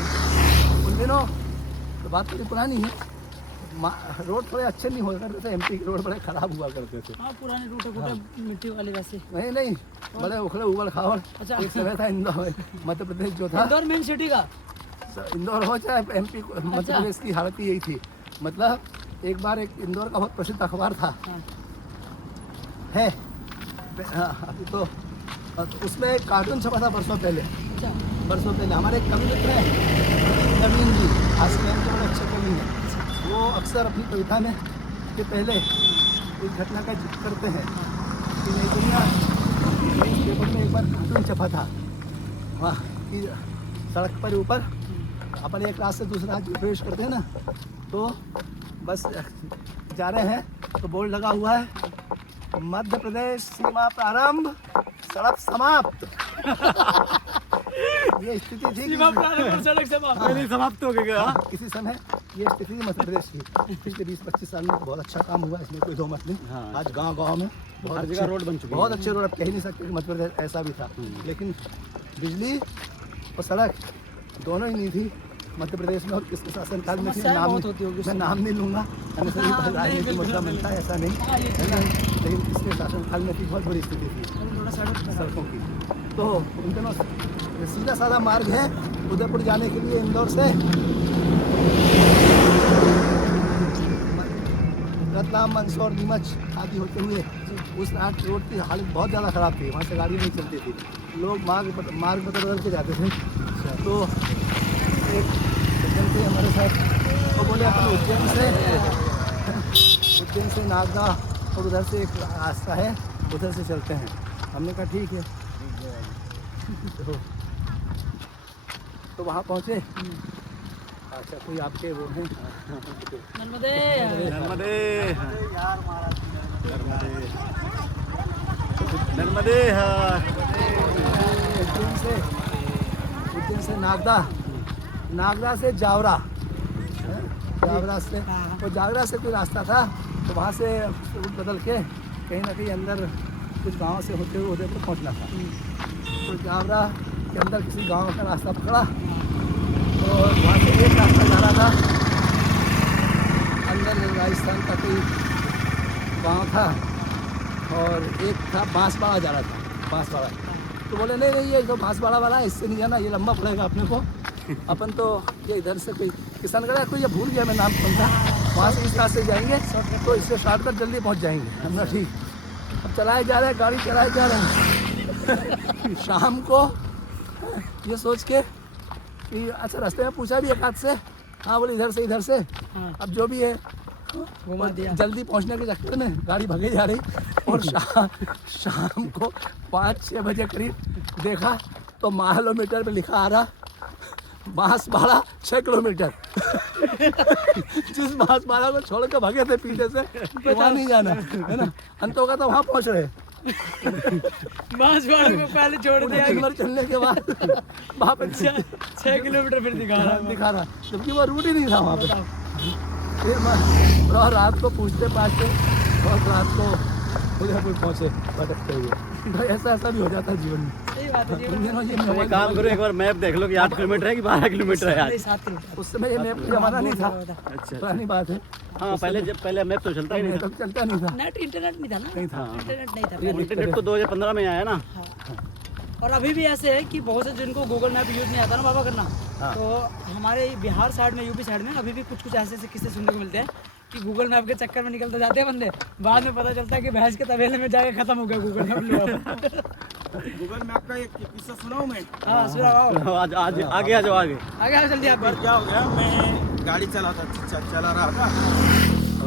उन दिनों तो बात थोड़ी पुरानी है, रोड थोड़े अच्छे नहीं हुआ करते थे, एमपी के रोड बड़े ख़राब हुआ करते थे। हाँ पुराने रूट है, मिट्टी वाले वैसे। नहीं बड़े उखड़े उबड़ खाबड़। अच्छा। एक समय था इंदौर मध्य प्रदेश जो था, इंदौर मेन सिटी का। इंदौर हो चाहे एमपी मध्य प्रदेश की हालत यही थी। मतलब एक बार एक इंदौर का बहुत प्रसिद्ध अखबार था है अभी तो उसमें एक कार्टून छपा था बरसों पहले। हमारे एक कवि मित्र हैं नवीन जी, आज के बड़े अच्छे कवि हैं। वो अक्सर अपनी कविता में के पहले इस घटना का जिक्र करते हैं कि नई दुनिया पेपर में एक बार कार्टून छपा था वहाँ कि सड़क पर ऊपर अपन एक रास्ते से दूसरे राज्य में प्रवेश करते हैं ना, तो बस जा रहे हैं तो बोर्ड लगा हुआ है मध्य प्रदेश सीमा प्रारंभ सड़क समाप्त। ये स्थिति थी सड़क से समाप्त हो गया। किसी समय ये स्थिति थी मध्य प्रदेश की। पिछले 20-25 साल में बहुत अच्छा काम हुआ, इसमें कोई दो मत नहीं। हाँ। आज गांव में बहुत हर अच्छे जगह रोड बन चुकी है। बहुत अच्छे रोड, अब कह ही नहीं सकते कि मध्य प्रदेश ऐसा भी था। लेकिन बिजली और सड़क दोनों ही नहीं थी मध्य प्रदेश में, और किसके शासनकाल में थी समस्याएं बहुत होती होगी मैं नाम नहीं लूँगा, राजनीति मतलब मिलता है ऐसा नहीं है ना, लेकिन किसके शासनकाल में थी बहुत बड़ी स्थिति थी सड़कों की। तो उन दिनों सीधा साधा मार्ग है उदयपुर जाने के लिए इंदौर से रतलाम, मंदसौर, नीमच आदि होते हुए उस रोड की हालत बहुत ज़्यादा ख़राब थी, वहाँ से गाड़ी नहीं चलती थी, लोग मार्ग बदल के जाते थे। तो एक सज्जन थे हमारे साथ, वो बोले अपन उज्जैन से नागदा और उधर से एक रास्ता है, उधर से चलते हैं। हमने कहा ठीक है। तो वहाँ पहुँचे। अच्छा, कोई आपके वो हैं? नर्मदे नर्मदे नर्मदे हर। उज्जैन से नागदा से जावरा से, तो जावरा से कोई रास्ता था, तो वहाँ से रूट बदल के कहीं ना कहीं अंदर कुछ गांव से होते हुए उदयपुर पहुँचना था। तो जावरा के अंदर किसी गांव का रास्ता पकड़ा, और वहाँ से एक रास्ता जा रहा था अंदर राजस्थान का कोई गांव था, और एक था बांसवाड़ा जा रहा था, बांसवाड़ा। तो बोले नहीं ये तो बांसवाड़ा वाला है, इससे नहीं जाना, ये लंबा पड़ेगा अपने को। अपन तो ये इधर से कोई किसानगढ़ है, कोई ये भूल गया मैं नाम कौन था, वहाँ से इस रास्ते से जाएंगे तो इससे शॉर्टकट जल्दी पहुँच जाएंगे। हमने ठीक, अब चलाए जा रहे हैं, गाड़ी चलाए जा रहे हैं। शाम को ये सोच के कि अच्छा, रास्ते में पूछा भी एक हाथ से, हाँ बोले इधर से। अब जो भी है जल्दी पहुंचने के चक्कर में गाड़ी भगे जा रही, और शाम को 5-6 बजे करीब देखा तो किलोमीटर पे लिखा आ रहा बांसवाड़ा 6 किलोमीटर। जिस बांसवाड़ा को छोड़ के भागे थे पीछे से, वहाँ नहीं जाना है ना, अंतों का तो वहाँ पहुँच रहे। बांसवाड़ा को पहले छोड़ दिया, एक बार चलने के बाद वहाँ पे 6 किलोमीटर फिर दिखा रहा, जबकि वो रूट ही नहीं था वहाँ पे। फिर मैं रात को पूछते और रात को उदयपुर पहुँचे भटकते हुए। तो ऐसा भी हो जाता है जीवन में। सही बात है जीवन में। तो एक काम करो, एक बार मैप देख लो कि 8 किलोमीटर है कि 12 किलोमीटर है आज। 7 किलोमीटर। उस समय ये मैप का जमाना नहीं था, अच्छा पुरानी बात है। हाँ, पहले मैप तो चलता ही नहीं था। तब चलता नहीं था, नेट इंटरनेट नहीं था ना, नहीं था। इंटरनेट नहीं था ये पहले। इंटरनेट तो 2015 में आया ना। और अभी भी ऐसे है कि बहुत से जिनको गूगल मैप यूज़ नहीं आता ना बाबा करना, तो हमारे बिहार साइड में, यूपी साइड में अभी भी कुछ ऐसे किस्से सुनने को मिलते हैं कि गूगल मैप के चक्कर में निकलते जाते हैं बंदे, बाद में पता चलता है कि भैंस के तबेले में जाके खत्म हो गया गूगल मैप। गूगल मैप का एक किस्सा सुनाऊं मैं? हाँ सुनाओ, आज आगे आ जाओ, आगे आगे जल्दी आप। बार क्या हो गया, मैं गाड़ी चला रहा था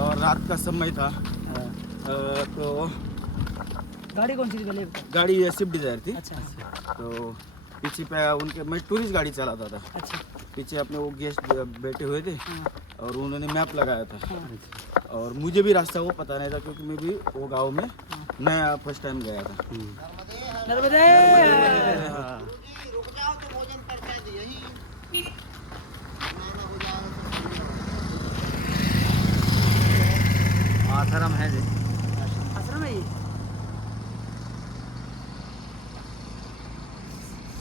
और रात का समय था। तो गाड़ी कौन सी थी पहले? गाड़ी स्विफ्ट डिजायर थी। अच्छा तो पीछे पे उनके, मैं टूरिस्ट गाड़ी चलाता था, अच्छा। पीछे अपने वो गेस्ट बैठे हुए थे और उन्होंने मैप लगाया था, और मुझे भी रास्ता वो पता नहीं था क्योंकि मैं भी वो गांव में नया फर्स्ट टाइम गया था। नर्मदे आश्रम है जी। आश्रम है ये।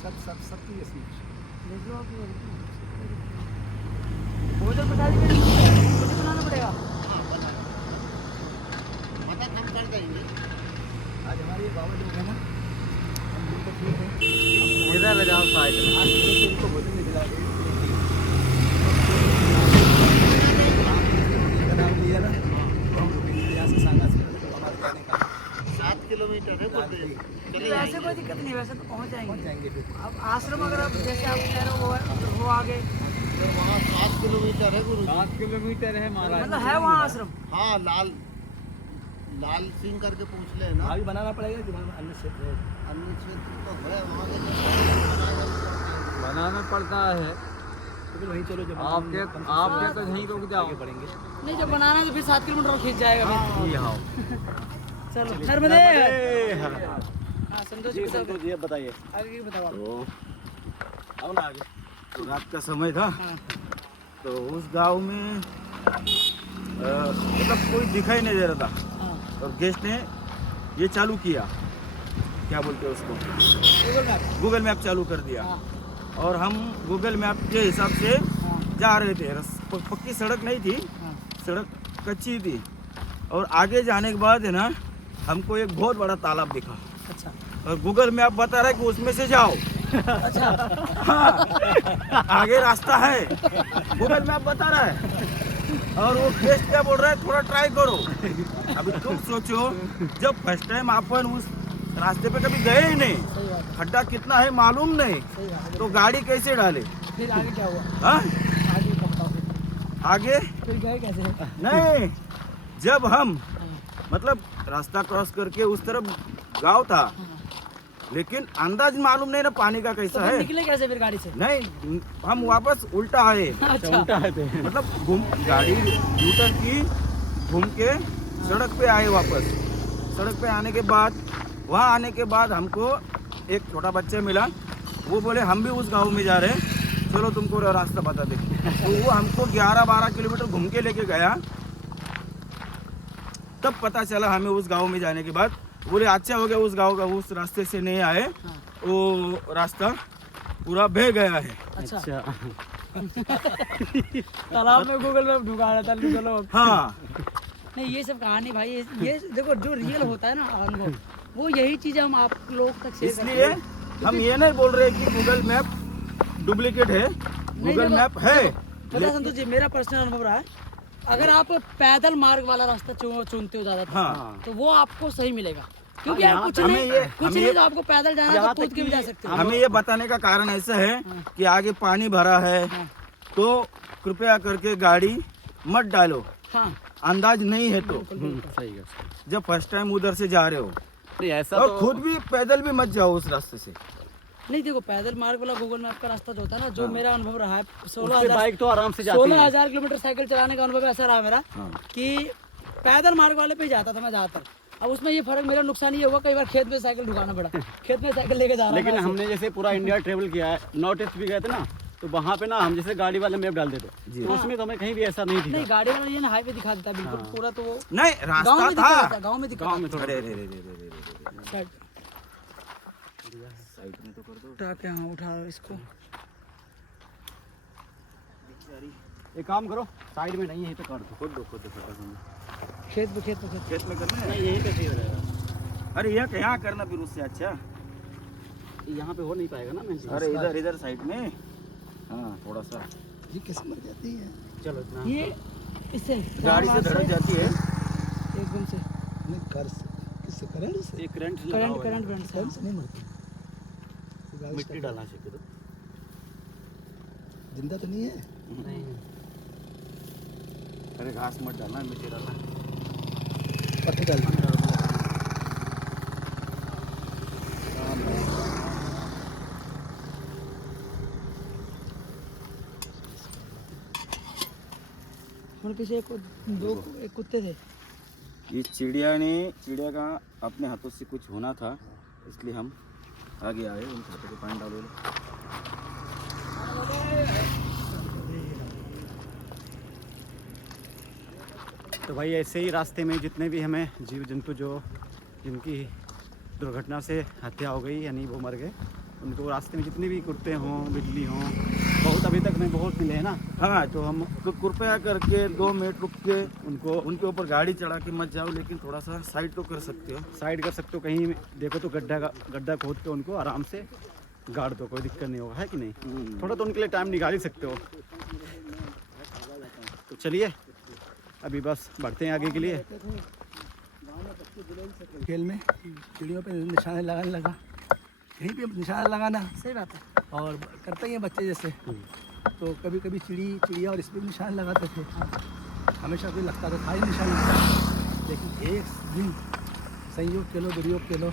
सब की ऐसी देख लो आप, भोजन प्रसादी के लिए मुझे बनाना पड़ेगा। आज हमारे बाबा लोग हैं ना, हम उनको ठीक है, इधर ले जाओ साइड में। आज उनको भोजन नहीं दिला रहे। नाम लिया ना, तो हम रुकेंगे यहाँ से सांगा से हमारे जाने का 7 किलोमीटर है। वैसे कोई दिक्कत नहीं, वैसे तो पहुंच पहुँच जाएंगे। जाएंगे फिर। अब आश्रम अगर आप जैसे आप कह रहे हो वो आगे, वहाँ 7 किलोमीटर है गुरु। 7 किलोमीटर है महाराज। मतलब है वहाँ आश्रम। हाँ, लाल सिंह करके पूछ ले ना। अभी बनाना पड़ेगा कि अन्य क्षेत्र है। अन्य क्षेत्र तो है वहाँ, बनाना पड़ता है। तो फिर वहीं चलो, जब आपके तो यहीं रुक जाओ। आगे बढ़ेंगे। नहीं, जब बनाना है तो फिर 7 किलोमीटर खींच जाएगा फिर। ये हाँ। चलो नर्मदे। हाँ। हाँ संतोष जी जी बताओ, संतोष जी, अब बताइए। आगे की बताओ आप। तो आओ ना आगे। तो रात का समय था, हाँ। तो उस गांव में मतलब कोई दिखाई नहीं दे रहा था, हाँ, और गेस्ट ने ये चालू किया, क्या बोलते हैं उसको, गूगल मैप। गूगल मैप चालू कर दिया। हाँ, और हम गूगल मैप के हिसाब से हाँ, जा रहे थे। पक्की सड़क नहीं थी, हाँ। सड़क कच्ची थी। और आगे जाने के बाद है ना, हमको एक बहुत बड़ा तालाब दिखा, अच्छा और गूगल मैप बता रहा है कि उसमें से जाओ। अच्छा। हाँ, आगे रास्ता है, गूगल मैप बता रहा है। और वो गेस्ट क्या बोल रहा है, थोड़ा ट्राई करो। अभी तुम सोचो, जब फर्स्ट टाइम अपन उस रास्ते पे कभी गए ही नहीं, सही बात है, खड्डा कितना है मालूम नहीं, सही बात है। तो गाड़ी कैसे डाले? फिर आगे क्या हुआ? हाँ? आगे का बताओ फिर। आगे फिर गए कैसे? नहीं, जब हम हाँ, मतलब रास्ता क्रॉस करके उस तरफ गांव था, लेकिन अंदाज मालूम नहीं ना पानी का तो कैसा फिर है। निकले कैसे फिर गाड़ी से? नहीं, हम वापस उल्टा आए, अच्छा उल्टा है पे। मतलब घूम गाड़ी यूटर्न की, घूम के सड़क पे आए वापस। सड़क पे आने के बाद, वहाँ आने के बाद हमको एक छोटा बच्चा मिला, वो बोले हम भी उस गांव में जा रहे हैं, चलो तुमको रास्ता बता दे। तो वो हमको 11-12 किलोमीटर घूम के लेके गया। तब पता चला हमें उस गांव में जाने के बाद, बोले अच्छा हो गया उस गांव का उस रास्ते से नहीं आए, वो रास्ता पूरा बह गया है। अच्छा अच्छा तालाब में गूगल मैप ढुका रहा था चलो। हाँ, नहीं ये सब कहानी भाई, ये देखो जो रियल होता है ना अनुभव, वो यही चीज हम आप लोग तक शेयर करते इसलिए हैं। हम ये नहीं बोल रहे कि गूगल मैप डुप्लीकेट है, गूगल देखो, मैप है। पता है संतोष जी, मेरा पर्सनल अनुभव रहा है, अगर आप पैदल मार्ग वाला रास्ता चुनते हो ज्यादा, हाँ, तो वो आपको सही मिलेगा, क्योंकि यहाँ आप कुछ हमें नहीं ये- कुछ हमें नहीं ये- तो आपको पैदल जाना है यहाँ तो कूद तक के भी कि जा सकते हो। हमें ये बताने का कारण ऐसा है कि आगे पानी भरा है, तो कृपया करके गाड़ी मत डालो, हाँ अंदाज नहीं है तो। सही है। जब फर्स्ट टाइम उधर से जा रहे हो, नहीं ऐसा और तो खुद भी पैदल भी मत जाओ उस रास्ते से। नहीं देखो, पैदल मार्ग वाला गूगल मैप का रास्ता जो होता है ना, जो मेरा अनुभव रहा है, उस पे बाइक तो आराम से जाती है। 16,000 किलोमीटर साइकिल चलाने का अनुभव ऐसा रहा मेरा कि पैदल मार्ग वाले पे ही जाता था मैं ज्यादातर। अब उसमें ये फर्क, मेरा नुकसान ये हुआ कई बार खेत में साइकिल ढुकाना पड़ा, खेत में साइकिल लेके जा रहा लेकिन था। हमने जैसे पूरा इंडिया ट्रेवल किया है, नॉर्थ ईस्ट भी गए थे ना, तो वहाँ पे ना हम जैसे गाड़ी वाले मैप डाल देते, तो उसमें तो हमें कहीं भी ऐसा नहीं नहीं दिखा। गाड़ी वाला ये ना हाईवे दिखा देता बिल्कुल पूरा, तो वो नहीं, गाँव रास्ता में दिखा था। देता, गाँव में दिखा गाँव में थोड़ा अरे अरे अरे अरे अरे अरे। साइड उठा के, हाँ उठा इसको। एक काम करो, साइड में नहीं, यहीं पे कर दो, खुद दो खेत पे खेत पे खेत खेत में करना है। नहीं, यहीं पे सही हो जाएगा। अरे यहाँ क्या करना फिर उससे अच्छा। यहाँ पे हो नहीं पाएगा ना। मैं अरे इधर इधर साइड में, हाँ थोड़ा सा ये कैसे मर जाती है? चलो इतना ये इससे गाड़ी से धड़क जाती है। एकदम से नहीं कर से, किससे करंट से? एक करंट करंट करंट करंट से, करंट से नहीं मरती। गाड़ी मिट्टी डालना चाहिए तो जिंदा तो नहीं है? नहीं। अरे घास मत डालना, मिट्टी डालना। पत्थर डाल दो। मेरे पीछे एक कुत्ते थे। ये चिड़िया का अपने हाथों से कुछ होना था, इसलिए हम आगे आए, उन हाथों को पानी डालो। तो भाई ऐसे ही रास्ते में जितने भी हमें जीव जंतु जो जिनकी दुर्घटना से हत्या हो गई यानी वो मर गए, उनको रास्ते में जितने भी कुत्ते हों, बिल्ली हों, बहुत अभी तक में बहुत मिले हैं ना, हाँ, तो हम तो कृपया करके 2 मिनट रुक के उनको उनके ऊपर गाड़ी चढ़ा के मत जाओ, लेकिन थोड़ा सा साइड तो कर सकते हो। साइड कर सकते हो, कहीं देखो तो गड्ढा खोद के उनको आराम से गाड़ दो, कोई दिक्कत नहीं होगा, है कि नहीं। थोड़ा तो उनके लिए टाइम निकाल ही सकते हो। तो चलिए अभी बस बढ़ते हैं आगे के लिए। खेल में चिड़ियों पे निशाने लगाने लगा, कहीं पे निशाना लगाना, सही बात है। और करते ही हैं बच्चे जैसे। तो कभी कभी चिड़िया और इस पर भी निशान लगाते थे, हमेशा कोई लगता था था ही निशान लगता। लेकिन एक दिन संयोग के लो दुर्योग के लो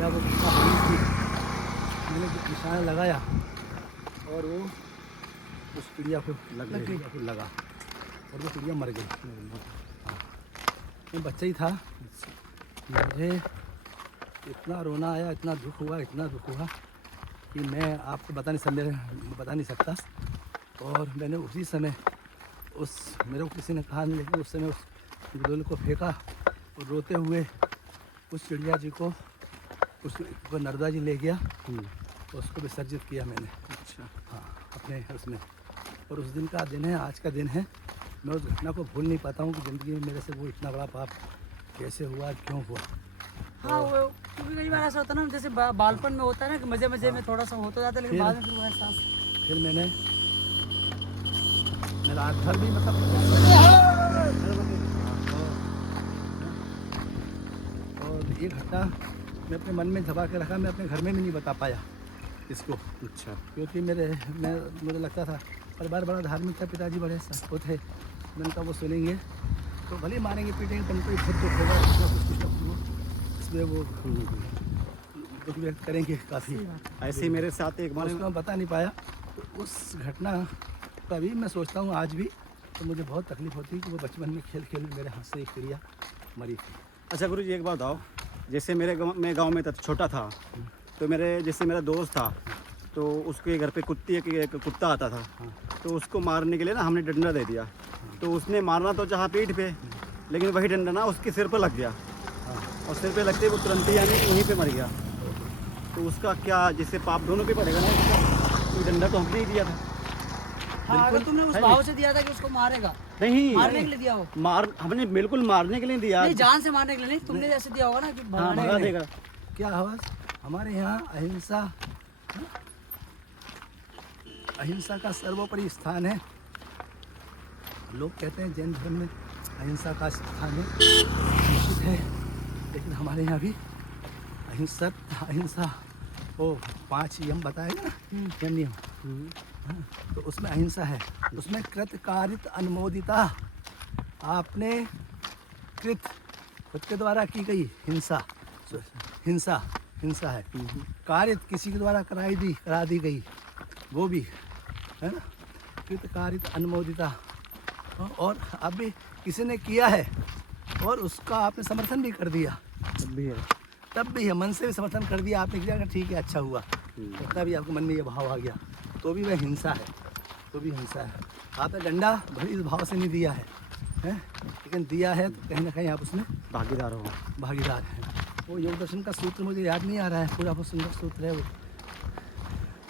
या वो मैंने निशाना लगाया और वो उस चिड़िया को लगा और वो चिड़िया मर गई। मैं बच्चा ही था, मुझे इतना रोना आया, इतना दुख हुआ कि मैं आपको बता नहीं सकता। और मैंने उसी समय मेरे को किसी ने कहा नहीं, लेकिन उस समय उस गुदोल को फेंका और रोते हुए उस चिड़िया जी को नर्मदा जी ले गया, उसको विसर्जित किया मैंने। अच्छा, हाँ, अपने उसमें। और उस दिन का दिन है, आज का दिन है, मैं उस घटना को भूल नहीं पाता हूँ कि ज़िंदगी में मेरे से वो इतना बड़ा पाप कैसे हुआ, क्यों हुआ। हाँ वो क्योंकि कई बार ऐसा होता है ना, जैसे बालपन में होता है ना कि मजे मजे में थोड़ा सा होता जाता है, लेकिन बाद में फिर वो एहसास। फिर मैंने रात भर भी मतलब और ये घटना मैं अपने मन में दबा के रखा, मैं अपने घर में भी नहीं बता पाया इसको। अच्छा, क्योंकि मुझे लगता था, परिवार बड़ा धार्मिक था, पिताजी बड़े संतो थे, मैंने कहा वो सुनेंगे तो भले ही मारेंगे पीटेंगे पर उनको भी बहुत दुख होगा, कुछ ना कुछ वो इसमें वो दुख व्यक्त करेंगे काफ़ी। ऐसे ही मेरे साथ एक बार उसको मैं बता नहीं पाया, तो उस घटना का भी मैं सोचता हूँ आज भी, तो मुझे बहुत तकलीफ होती है कि वो बचपन में खेल खेल में मेरे हाथ से एक चिड़िया मरी थी। अच्छा गुरु जी एक बात बताओ, जैसे मेरे मैं गांव में छोटा था, तो जैसे मेरा दोस्त था, तो उसके घर पे एक कुत्ता आता था, तो उसको मारने के लिए ना हमने डंडा दे दिया, तो उसने मारना तो चाहा पीठ पे, लेकिन वही डंडा ना उसके सिर पर लग गया, और सिर पे लगते ही वो तुरंत ही यानी वहीं पे मर गया। तो उसका क्या, जिससे पाप दोनों पे पड़ेगा ना, कोई डंडा तो हमने ही दिया था। हाँ, अगर तुमने उस भाव से दिया था कि उसको मारेगा, नहीं मारने के लिए दिया हो, हमने बिल्कुल मारने के लिए दिया। नहीं जान से मारने के लिए नहीं, तुमने जैसे दिया होगा ना कि हाँ, भगाने भगा के लिए। देगा। क्या आवाज़ हमारे यहाँ अहिंसा का सर्वोपरि स्थान है। लोग कहते हैं जैन धर्म में अहिंसा का स्थान है, निश्चित है, लेकिन हमारे यहाँ भी अहिंसा वो 5 यम बताएगा ना, यम नियम, हाँ, तो उसमें अहिंसा है, उसमें कृत कारित अनुमोदिता, आपने कृत खुद के द्वारा की गई हिंसा है, कारित किसी के द्वारा करा दी गई वो भी है ना, कृत कारित अनुमोदिता, और अब भी किसी ने किया है और उसका आपने समर्थन भी कर दिया, तब भी है, मन से भी समर्थन कर दिया आपने, किया ठीक है अच्छा हुआ, तब भी आपके मन में ये भाव आ गया, तो भी वह हिंसा है, तो भी हिंसा है। आपने डंडा भले इस भाव से नहीं दिया है, लेकिन दिया है तो कहीं ना कहीं आप उसमें भागीदार हैं। वो योग दर्शन का सूत्र मुझे याद नहीं आ रहा है, पूरा बहुत सुंदर सूत्र है वो,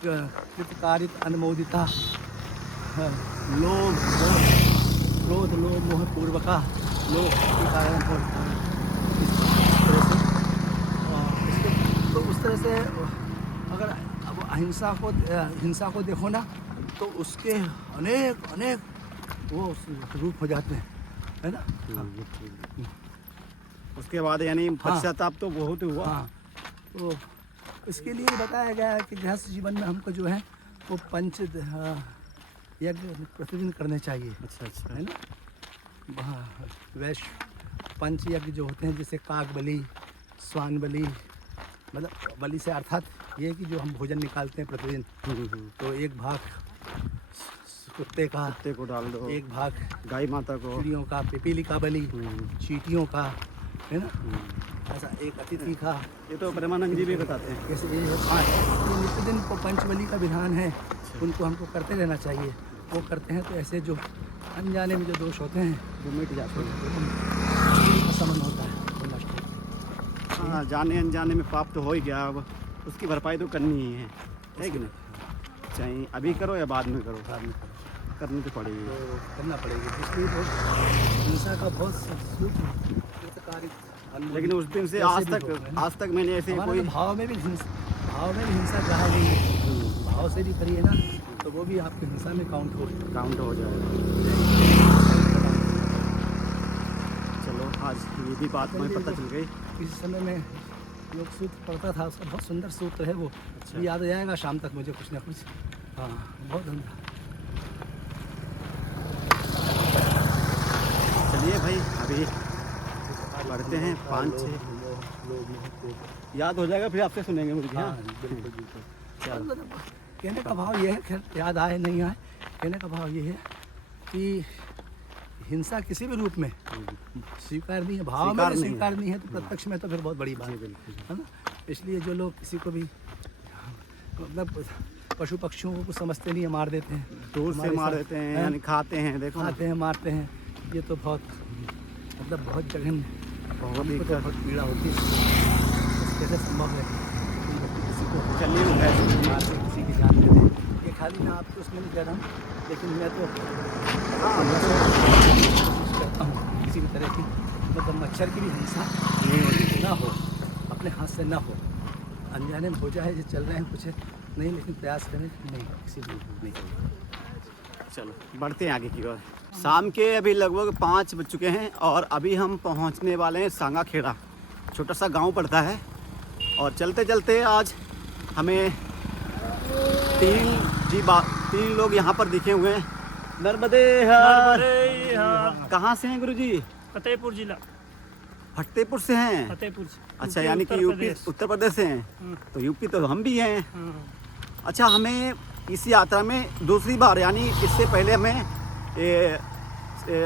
कृतकारित अनुमोदिता, लोभ क्रोध लोभ मोह पूर्वका लोभ के कारण तो उस तरह से अगर अब हिंसा को देखो ना, तो उसके अनेक वो रूप हो जाते हैं, है ना। उसके बाद यानी पश्चाताप तो बहुत हुआ। हाँ, तो इसके लिए बताया गया है कि गृहस्थ जीवन में हमको जो है वो पंच यज्ञ प्रतिदिन करने चाहिए। अच्छा है ना। हाँ, वैश्य पंच यज्ञ जो होते हैं, जैसे काग बलि, स्वान बलि, मतलब बलि से अर्थात ये कि जो हम भोजन निकालते हैं प्रतिदिन, तो एक भाग कुत्ते को डाल दो, एक भाग गाय माता को, चिड़ियों का, पिपीली का बलि, चींटियों का, है ना, ऐसा एक अतिथि का। ये तो प्रेमानंद जी भी बताते हैं। कैसे ये है 5 नित्यदिन को पंचबली का विधान है, उनको हमको करते रहना चाहिए। वो करते हैं तो ऐसे जो अनजाने में जो दोष होते हैं वो मिट जाते हैं, समन होता है, वो नष्ट होता है। हाँ, जाने अनजाने में पाप तो हो ही गया, अब उसकी भरपाई तो करनी ही है कि नहीं, चाहे अभी करो या बाद में करो, करनी तो पड़ेगी, तो करना पड़ेगी। इसलिए तो हिंसा का बहुत सूक्ष्म, लेकिन उस दिन से आज तक मैंने ऐसे कोई भाव में भी हिंसा चाहे नहीं, भाव से भी करिए ना, तो वो भी आपकी हिंसा में काउंट हो जाएगा। चलो, आज ये भी बात मुझे पता चल गई। किसी समय में योग सूत्र पढ़ता था, उसका बहुत सुंदर सूत्र है वो, भी याद आ जाएगा शाम तक मुझे कुछ ना कुछ। हाँ, बहुत धन्यवाद। चलिए भाई, अभी बढ़ते हैं 5-6 याद हो जाएगा, फिर आपसे सुनेंगे मुझे। हाँ, बिल्कुल। कहने का भाव ये है, खैर याद आए नहीं आए, कहने का भाव ये है कि हिंसा किसी भी रूप में स्वीकार नहीं है, भाव में स्वीकार नहीं है, तो प्रत्यक्ष में तो फिर बहुत बड़ी बात है ना। इसलिए जो लोग किसी को भी मतलब पशु पक्षियों को समझते नहीं है, मार देते हैं, दूर से मार देते हैं, यानी खाते हैं, देखो खाते हैं, मारते हैं, ये तो बहुत मतलब बहुत जघन, बहुत पीड़ा होती है। कैसे संभव है किसी को चलिए मार के किसी की जान दे दें? ये खाली ना आपको उसमें नहीं कह रहा हूँ, लेकिन मैं तो कोशिश करता हूँ किसी भी तरह की, मतलब मच्छर की भी हिंसा ना हो, अपने हाथ से ना हो, अनजाने में हो जाए, जो चल रहे हैं कुछ नहीं, लेकिन प्रयास करें नहीं, किसी भी नहीं। चलो बढ़ते हैं आगे की ओर। शाम के अभी लगभग 5 बज चुके हैं और अभी हम पहुंचने वाले हैं सांगा खेड़ा, छोटा सा गांव पड़ता है। और चलते चलते आज हमें 3 लोग यहाँ पर दिखे हुए हैं। नर्मदे हर। कहाँ से हैं गुरुजी? फतेहपुर जिला, फतेहपुर से हैं? फतेहपुर से। अच्छा, यानी कि यूपी उत्तर प्रदेश से हैं। तो यूपी तो हम भी हैं। अच्छा, हमें इस यात्रा में दूसरी बार, यानी इससे पहले हमें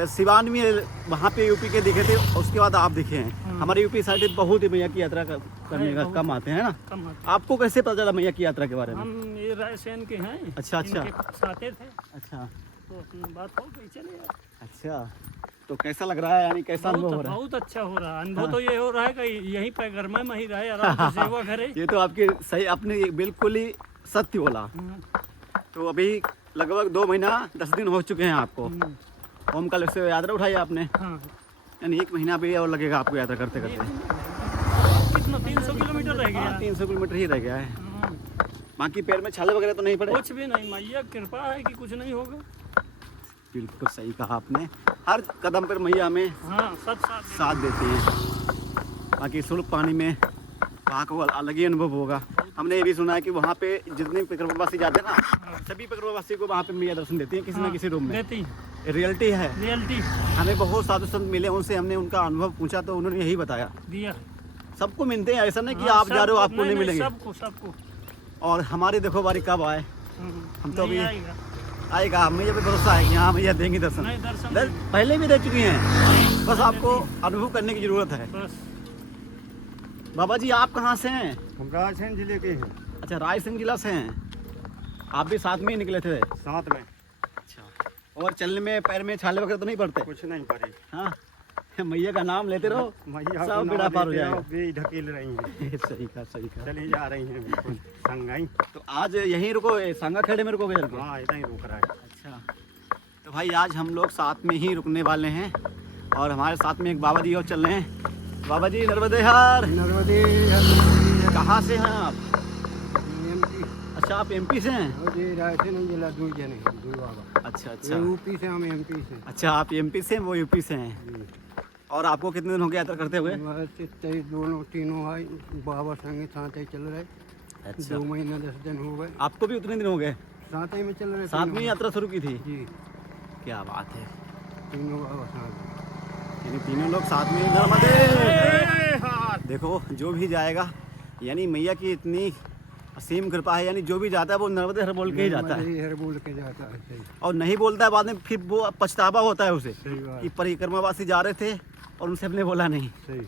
सिवान में वहाँ पे यूपी के दिखे थे, उसके बाद आप दिखे हैं। हमारे यूपी साइड बहुत ही मैया की यात्रा करने का कम आते हैं ना। आपको कैसे पता चला मैया की यात्रा के बारे में? हम ये रायसेन के हैं। अच्छा अच्छा साथे थे, अच्छा, तो अपनी बात हो गई, चले यार। अच्छा, तो कैसा लग रहा है, यानी कैसा अनुभव हो रहा है? बहुत अच्छा हो रहा है अनुभव। तो ये हो रहा है कि यहीं पे घर में ही रहे, आराम से सेवा करे। ये तो आपके सही, आपने बिल्कुल ही सत्य बोला। तो अभी लगभग 2 महीना 10 दिन हो चुके हैं आपको। ओमकालेश्वर से यात्रा उठाई आपने, यानी 1 महीना भी और लगेगा आपको यात्रा करते करते। कितना 300 किलोमीटर रह गया? 300 किलोमीटर ही रह गया है। बाकी पैर में छाले वगैरह तो नहीं पड़े? कुछ भी नहीं, मैया कृपा है कि कुछ नहीं होगा। बिल्कुल सही कहा आपने, हर कदम पर मैया हमें साथ देती है। बाकी सुल्क पानी में वहाँ को अलग ही अनुभव होगा। हमने ये भी सुना है कि वहाँ पे जितने पिकरवासी जाते हैं ना, सभी पिकरवासी को वहाँ पे मैया दर्शन देती है किसी न किसी रूप में। देती रियलिटी है। रियलिटी। हमें बहुत साधु संत मिले, उनसे हमने उनका अनुभव पूछा तो उन्होंने यही बताया। दिया सबको मिलते हैं, ऐसा नहीं कि आप जा रहे हो आपको नहीं मिलेंगे। सबको। और हमारी देखो बारी कब आए, हम तो अभी आएगा। हमें ये भी भरोसा है कि हाँ भैया देंगे दर्शन। पहले भी दे चुकी हैं, बस आपको अनुभव करने की जरूरत है। बाबा जी, आप कहाँ से हैं? हम रायसेन जिले के हैं। अच्छा, रायसेन जिला से हैं। आप भी साथ में ही निकले थे? साथ में। अच्छा, और चलने में पैर में छाले वगैरह तो नहीं पड़ते? कुछ नहीं पड़े। हाँ, मैया का नाम लेते रहो, मैया सब बेड़ा पार हो जाएगा। वे ढकेल रही हैं। सही कहा। चली जा रही हैं बिल्कुल संगाई। तो आज यहीं रुको, सांगा खेड़े में रुकोगे? हाँ, इतना ही रुक रहा है। अच्छा, तो भाई आज हम लोग साथ में ही रुकने वाले हैं और हमारे साथ में एक बाबा जी और चल रहे हैं। बाबा जी नर्मदे हार। नर्मदे। कहाँ से हैं आप? अच्छा, आप एमपी से हैं? रायसेन जिला दूर जने बाबा। अच्छा अच्छा, यूपी से, हम एमपी से। अच्छा, आप एमपी से हैं, वो यूपी से हैं। और आपको कितने दिन हो गए यात्रा करते हुए? दोनों तीनों भाई बाबा संगे साथ ही चल रहे। अच्छा, 2 महीना 10 दिन हो गए। आपको भी उतने दिन हो गए? साथ ही में चल रहे। साथ में यात्रा शुरू की थी? जी। क्या बात है, तीनों बाबा साथ। यानी तीनों लोग साथ में। नर्मदे। देखो, जो भी जाएगा, यानी मैया की इतनी असीम कृपा है, यानी जो भी जाता है वो नर्मदे हर बोल के ही जाता है। हर बोल के जाता है। सही। और नहीं बोलता है बाद में, फिर वो पछतावा होता है उसे सही बात। कि परिक्रमावासी जा रहे थे और उनसे हमने बोला नहीं। सही।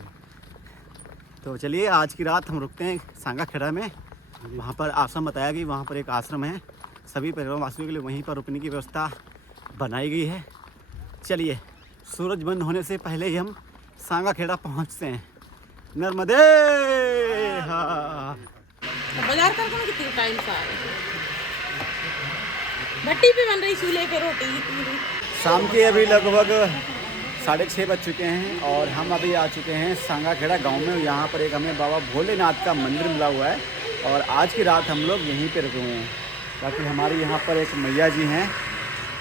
तो चलिए, आज की रात हम रुकते हैं सांगा खेड़ा में। वहाँ पर आश्रम बताया कि वहाँ पर एक आश्रम है, सभी परिक्रमावासियों के लिए वहीं पर रुकने की व्यवस्था बनाई गई है। चलिए, सूरज बंद होने से पहले ही हम सांगा खेड़ा पहुँचते हैं। नर्मदे। हाँ, बाजार करके मैं कितनी टाइम से आ रही भट्टी पे बन रही चूल्हे पे रोटी। शाम के अभी लगभग 6:30 बज चुके हैं और हम अभी आ चुके हैं सांगा खेड़ा गाँव में। यहाँ पर एक हमें बाबा भोलेनाथ का मंदिर मिला हुआ है और आज की रात हम लोग यहीं पे रुके हुए हैं। बाकी हमारे यहाँ पर एक मैया जी हैं।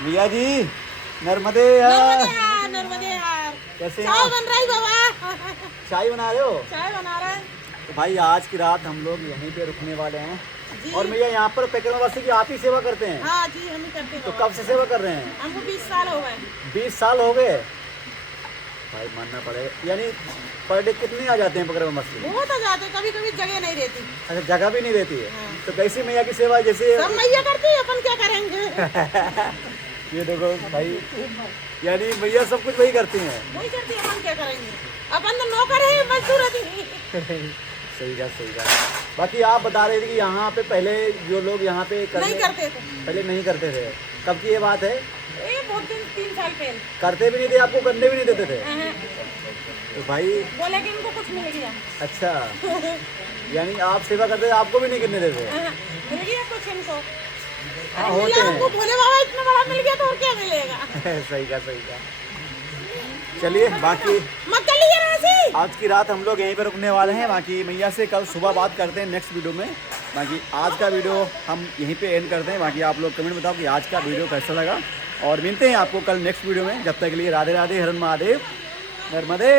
मैया जी नर्मदे हार। नर्मदे हार। कैसे हैं? चाय बन रही बाबा। चाय बना रहे हो? चाय बना रहे हैं। तो भाई आज की रात हम लोग यहीं पे रुकने वाले हैं। और मैया यहाँ पर परिक्रमावासी की आप ही सेवा करते हैं? हाँ जी, हम ही करते हैं। तो कब से सेवा कर रहे हैं? हमको 20 साल हो गए। 20 साल हो गए? भाई मानना पड़ेगा। यानी पर डे कितने आ जाते हैं परिक्रमावासी? बहुत आ जाते, कभी कभी जगह नहीं रहती। अच्छा, जगह भी नहीं रहती है। तो कैसी मैया की सेवा? जैसे सब मैया करती है, अपन क्या करेंगे। ये देखो भाई, यानी मैया सब कुछ वही करती हैं। वही करती है, अपन क्या करेंगे, अपन तो नौकर है, मजदूर है। सही बात। बाकी आप बता रहे थे कि यहाँ पे पहले जो लोग यहाँ पे नहीं करते थे। पहले नहीं करते थे। कब की ये बात है? ये बहुत दिन, 3 साल पहले। करते भी नहीं थे, आपको करने भी नहीं देते थे? तो भाई बोले कि इनको कुछ मिल गया। अच्छा, यानी आप सेवा करते थे, आपको भी नहीं करने देते? मिल गया कुछ इनको। हाँ, होते हैं। हमको भोले बाबा इतना बड़ा मिल गया तो और क्या मिलेगा। सही का। चलिए, बाकी आज की रात हम लोग यहीं पर रुकने वाले हैं। बाकी मैया से कल सुबह बात करते हैं नेक्स्ट वीडियो में। बाकी आज का वीडियो हम यहीं पे एंड करते हैं। बाकी आप लोग कमेंट बताओ कि आज का वीडियो कैसा लगा और मिलते हैं आपको कल नेक्स्ट वीडियो में। जब तक के लिए राधे राधे, हर महादेव, नर्मदे।